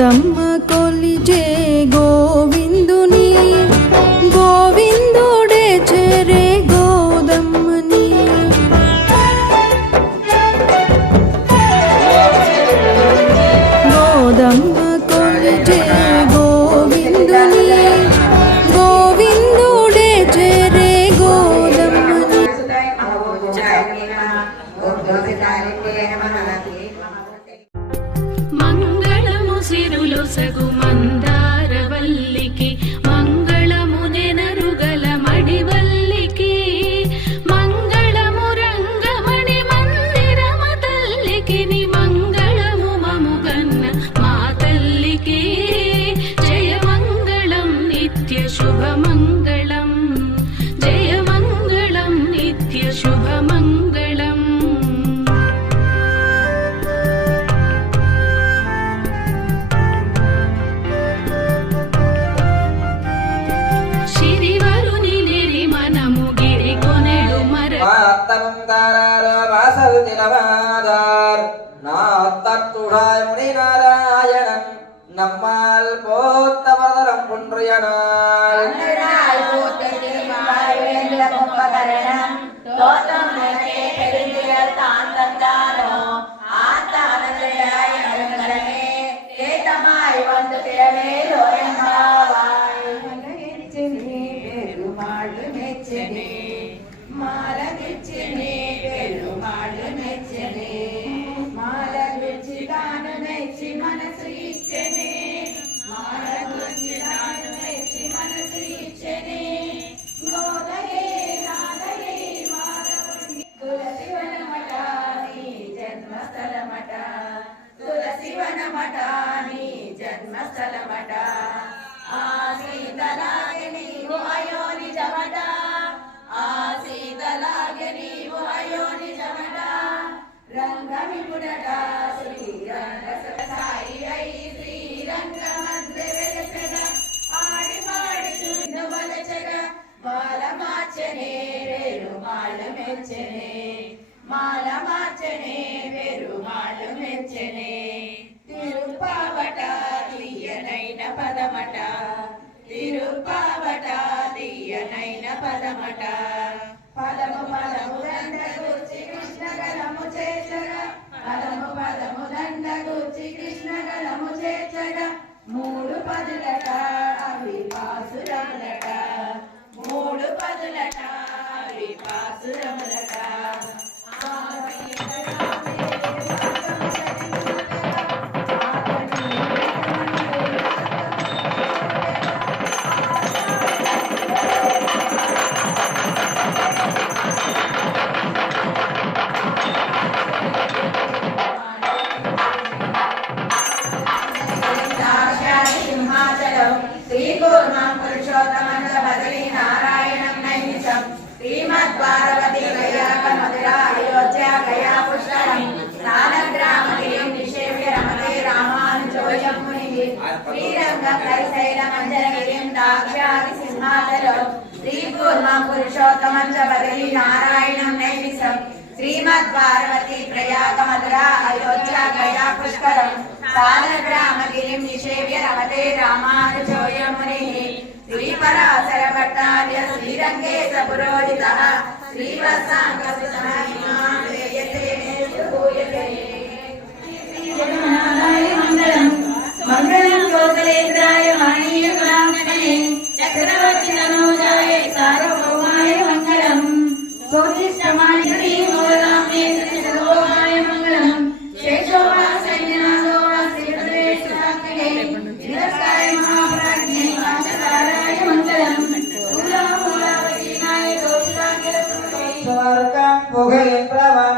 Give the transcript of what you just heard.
గోదమ్మ కొలిచే గోవిందుని గోవిందుడే చెరే గోదమ్మని గోదమ్మ కొలిచే గోవిందుని గోవిందుడే చెరే గోదమ్మని మంగళము సిరులు సగు మందారవల్లికి మంగళము నెనరుగల మడివల్లికి మంగళము రంగమణి మందిరమ తల్లికి ని మంగళము మముగన్న మా తల్లికి జయ మంగళం నిత్య శుభ మంగళం జయ మంగళం నిత్య శుభ మంగళం நம்மால் போத்தமதரம் குன்றியனால் జన్మస్థలమట ఆ సీతలాగే నీవు అయో నిజమట ఆ సీతలాగే నీవు అయో నిజమట రంగమిపుడట శ్రీరంగ సాయి అయి శ్రీరంగ మధ్య వెలసగ ఆడి పాడి చుండు వలచగ మాల మార్చనే వేరు మాల మెచ్చనే మాల మార్చనే వేరు మాల మెచ్చనే తిరుపావట తీయనైన పదమట తిరుపావట తీయనైన పదమట పదము పదము దండగూర్చి కృష్ణ గలము చేర్చగా పదము పదము దండగూర్చి కృష్ణ గలము చేర్చగా మూడు పదులట అవి పాసురములట మూడు పదులట అవి పాసురములట శ్రీమద్వారవతి గయాక మధురా అయోధ్య గయా పుష్కరం సాలగ్రామగిరిం నిషేవ్య రమతే రామానుజోయం మునిః శ్రీరంగం కైశైల మంజరగిరిం దాక్షాది సింహాచలం శ్రీకూర్మం పురుషోత్తమం చ బదరీ నారాయణం నైమిషం శ్రీమద్వారవతి ప్రయాగ మధురా అయోధ్య గయా పుష్కరం సాలగ్రామగిరిం నిషేవ్య రమతే రామానుజోయం మునిః శ్రీపరాశర భట్టార్య శ్రీరంగేశ పురోహితః శ్రీవత్సాంగసుతనాయ మంగళం మంగళం కోసలేంద్రాయ మానీయ బ్రాహ్మణే చక్రవర్తి తనూజాయ సార్వభౌమాయ మంగళం సోజిష్టమాయ మూలగామ్యే సర్వోమాయ మంగళం శేషోవా సైన్యనాథోవా శ్రీపదేశ్వరాగ్నే నిరస్కాయ మహాప్రాజ్ఞే వాచకారాయ మంగళం మూలమూలావతీనాయ దోషాగ్రసుతే స్వర్గం భోగయం ప్రవా